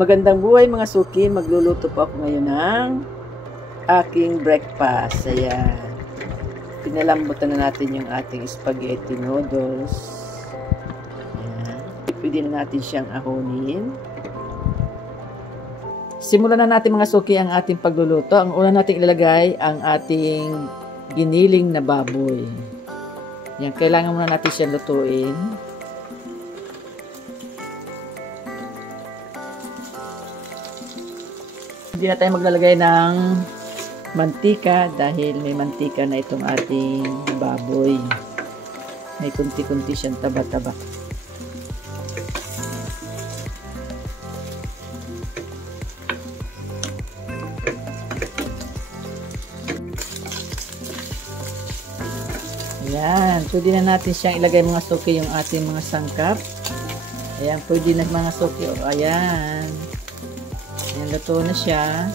Magandang buhay mga suki, magluluto po ako ngayon ng aking breakfast. Ayan. Pinalambutan na natin yung ating spaghetti noodles. Ayan. Pwede na natin siyang ahonin. Simulan na natin mga suki ang ating pagluluto. Ang una natin ilalagay ang ating giniling na baboy. Yan, kailangan muna natin siyang lutuin. Hindi na tayo maglalagay ng mantika dahil may mantika na itong ating baboy. May kunti-kunti siyang taba-taba. Ayan, pwede na natin siyang ilagay mga suki yung ating mga sangkap. Ayan, pwede na mga suki. O, ayan. Ayan, luto na siya.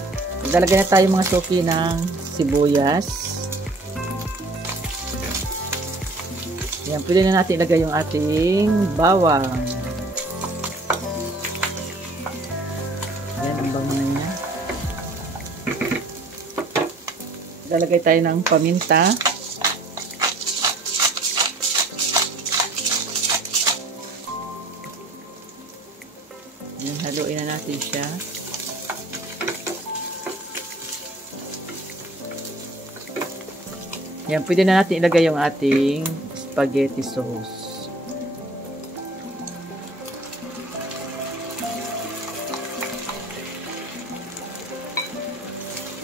Maglalagay na tayo mga suki ng sibuyas. Ayan, pwede na natin ilagay yung ating bawang. Ayan, ang bango niya. Maglalagay tayo ng paminta. Ayan, haluin na natin siya. Yan, pwede na natin ilagay yung ating spaghetti sauce.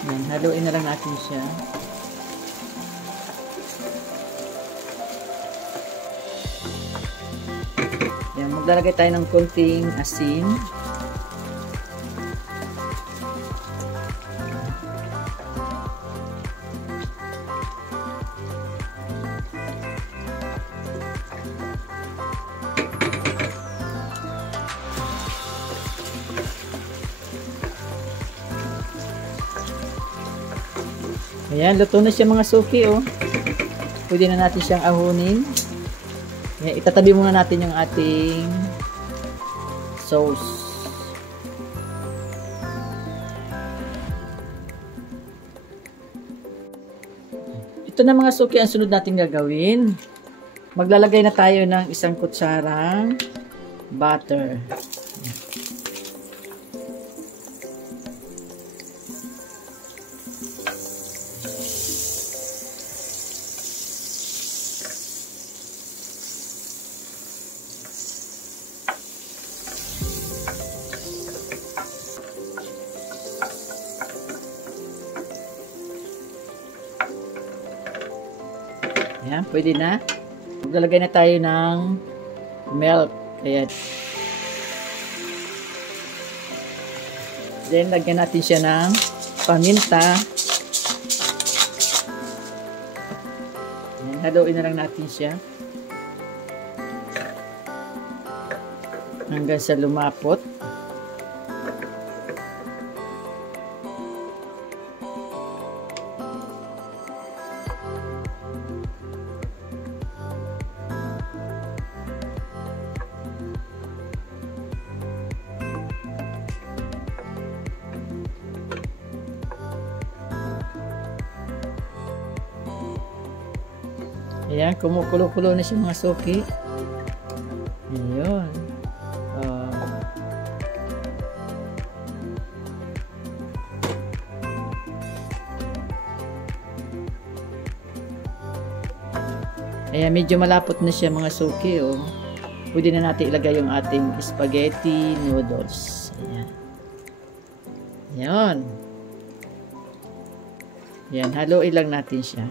Yan, haluin na lang natin siya. Yan, maglalagay tayo ng konting asin. Ayan, luto na siya mga suki, oh. Pwede na natin siyang ahonin. Ayan, itatabi muna natin yung ating sauce. Ito na mga suki ang sunod natin gagawin. Maglalagay na tayo ng isang kutsarang butter. Ayan, pwede na. Maglalagay na tayo ng milk. Ayan. Then, lagyan natin siya ng paminta. Ayan, haluin na lang natin siya. Hanggang sa lumapot. Ayan, kumukulo-kulo na siya mga suki. Ayan. Ayan, medyo malapot na siya mga suki, oh. Pwede na natin ilagay yung ating spaghetti noodles. Ayan. Ayan. Ayan, haluin lang natin siya.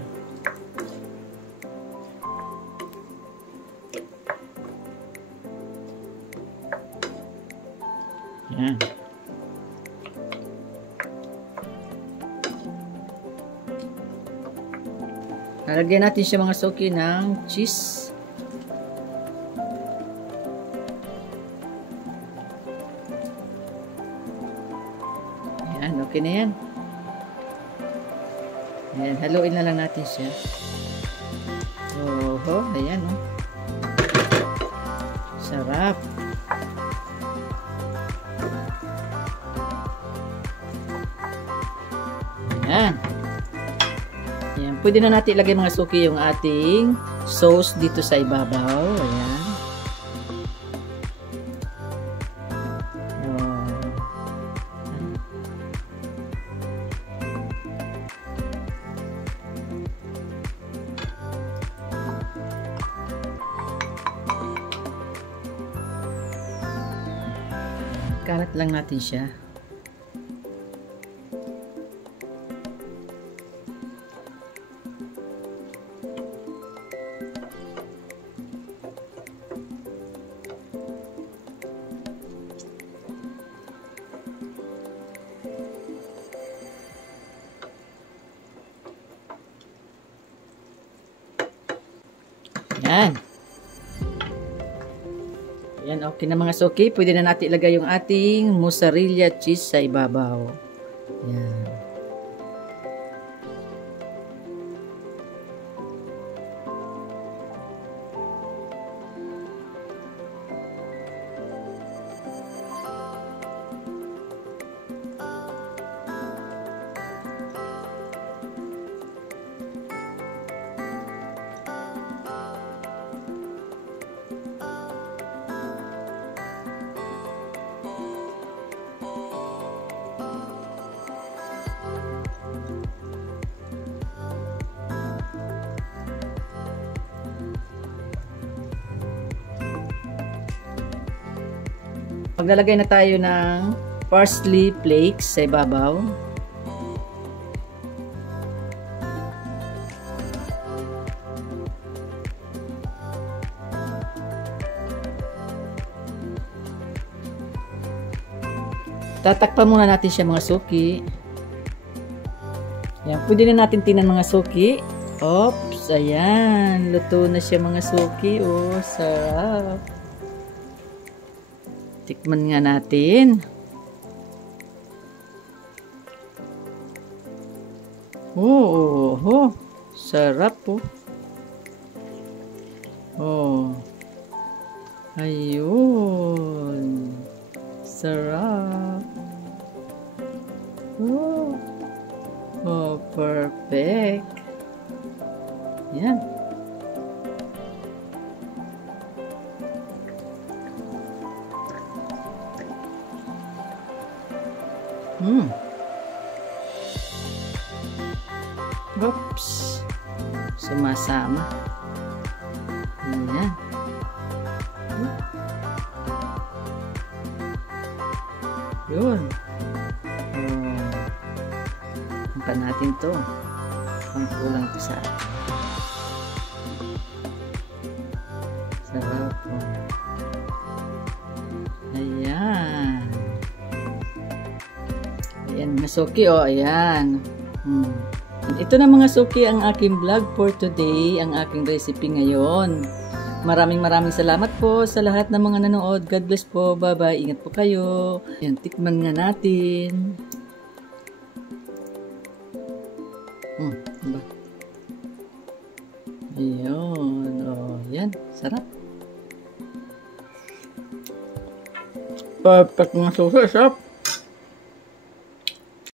Ayan. Lalagyan natin siya mga suki ng cheese. Ayan, okay na yan. Ayan, haluin na lang natin siya. Oho, ayan, oh. Sarap. pwede na natin ilagay mga suki yung ating sauce dito sa ibabaw. Ayan. Kalat lang natin siya. Yan. Yan, okay na mga suki. Pwede na natin ilagay yung ating mozzarella cheese sa ibabaw. Yan. Maglalagay na tayo ng parsley flakes sa ibabaw. Tatakpan muna natin siya mga suki. Yan, pwede na natin tinan mga suki. Oops, ayan. Luto na siya mga suki. Oh, sarap. Tikman nga natin. Oh, sarap po. Oh. Ayun. Sarap. Oh, perfect. Yan. Oops. Sumasama. Ayan. Yun. Angkat natin to. Ang kulang to sa atin. Sarap po. Ayan. Ayan, mga suki, oh, ayan. Ito na mga suki ang aking vlog for today, ang aking recipe ngayon. Maraming salamat po sa lahat ng mga nanood. God bless po. Bye-bye. Ingat po kayo. Ayan, tikman nga natin. Diba? Ayan. Oh, yan. Sarap. Perfect mga suki. Sarap.